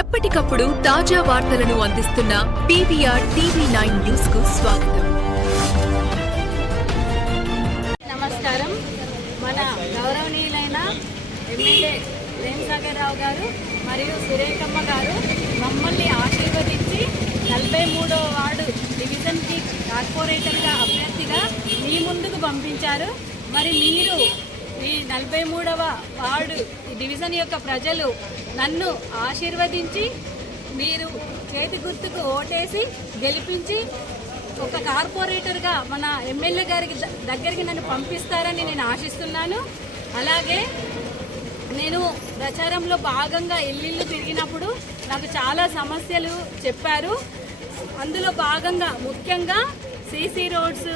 ఎప్పటికప్పుడు తాజా వార్తలను అందిస్తున్న పీవీఆర్ టీవీ9 న్యూస్ కు స్వాగతం. నమస్కారం. మన గౌరవనీయులైన ఎమ్మెల్యే ప్రేమ్సాగర్ రావు గారు మరియు సురేఖమ్మ గారు మమ్మల్ని ఆశీర్వదించి 43వ వార్డు డివిజన్కి కార్పొరేటర్గా అభ్యర్థిగా మీ ముందుకు పంపించారు. మరి మీరు ఈ 43వ వార్డు డివిజన్ యొక్క ప్రజలు నన్ను ఆశీర్వదించి మీరు చేతి గుర్తుకు ఓటేసి గెలిపించి ఒక కార్పొరేటర్గా మన ఎమ్మెల్యే గారికి దగ్గరికి నన్ను పంపిస్తారని నేను ఆశిస్తున్నాను. అలాగే నేను ప్రచారంలో భాగంగా ఇల్లు తిరిగినప్పుడు నాకు చాలా సమస్యలు చెప్పారు. అందులో భాగంగా ముఖ్యంగా CC roads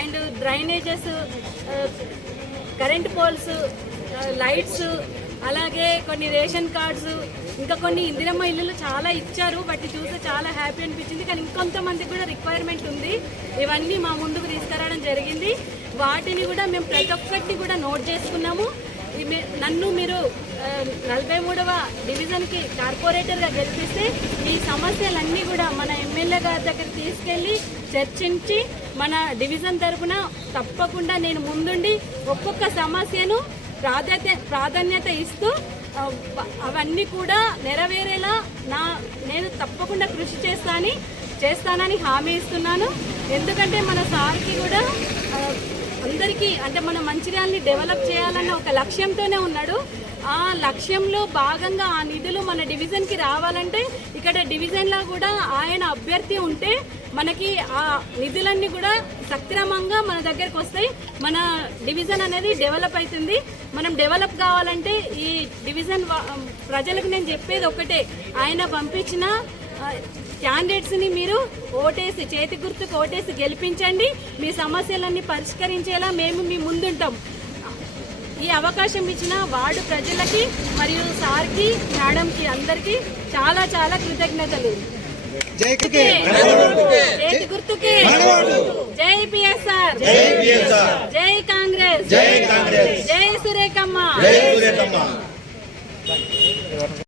and drainages, current poles, lights, అలాగే కొన్ని రేషన్ కార్డ్స్, ఇంకా కొన్ని ఇందిరమ్మ ఇల్లులు చాలా ఇచ్చారు. బట్టి చూస్తే చాలా హ్యాపీ అనిపించింది. కానీ ఇంకొంతమందికి కూడా రిక్వైర్మెంట్ ఉంది. ఇవన్నీ మా ముందుకు తీసుకురావడం జరిగింది. వాటిని కూడా మేము ప్రతి ఒక్కటిని కూడా నోట్ చేసుకున్నాము. నన్ను మీరు 43వ డివిజన్కి కార్పొరేటర్గా గెలిపిస్తే ఈ సమస్యలన్నీ కూడా మన ఎమ్మెల్యే గారి దగ్గర తీసుకెళ్ళి చర్చించి మన డివిజన్ తరఫున తప్పకుండా నేను ముందుండి ఒక్కొక్క సమస్యను ప్రాధాన్యత ఇస్తూ అవన్నీ కూడా నెరవేరేలా నేను తప్పకుండా కృషి చేస్తానని హామీ ఇస్తున్నాను. ఎందుకంటే మన సార్కి కూడా అందరికీ అంటే మన మంచిర్యాలని డెవలప్ చేయాలన్న ఒక లక్ష్యంతోనే ఉన్నాడు. ఆ లక్ష్యంలో భాగంగా ఆ నిధులు మన డివిజన్కి రావాలంటే ఇక్కడ డివిజన్లో కూడా ఆయన అభ్యర్థి ఉంటే మనకి ఆ నిధులన్నీ కూడా సక్రమంగా మన దగ్గరకు వస్తాయి. మన డివిజన్ అనేది డెవలప్ అవుతుంది. మనం డెవలప్ కావాలంటే ఈ డివిజన్ ప్రజలకు నేను చెప్పేది ఒకటే, ఆయన పంపించిన క్యాండిడేట్స్ని మీరు ఓటేసి చేతి గుర్తుకు ఓటేసి గెలిపించండి. మీ సమస్యలన్నీ పరిష్కరించేలా మేము మీ ముందుంటాం. ఈ అవకాశం ఇచ్చిన వార్డు ప్రజలకి మరియు సార్కి, మేడంకి అందరికీ చాలా చాలా కృతజ్ఞతలు. చేతి గుర్తుకే జై పిఎస్ఆర్, జై కాంగ్రెస్, జై సురేఖమ్మ.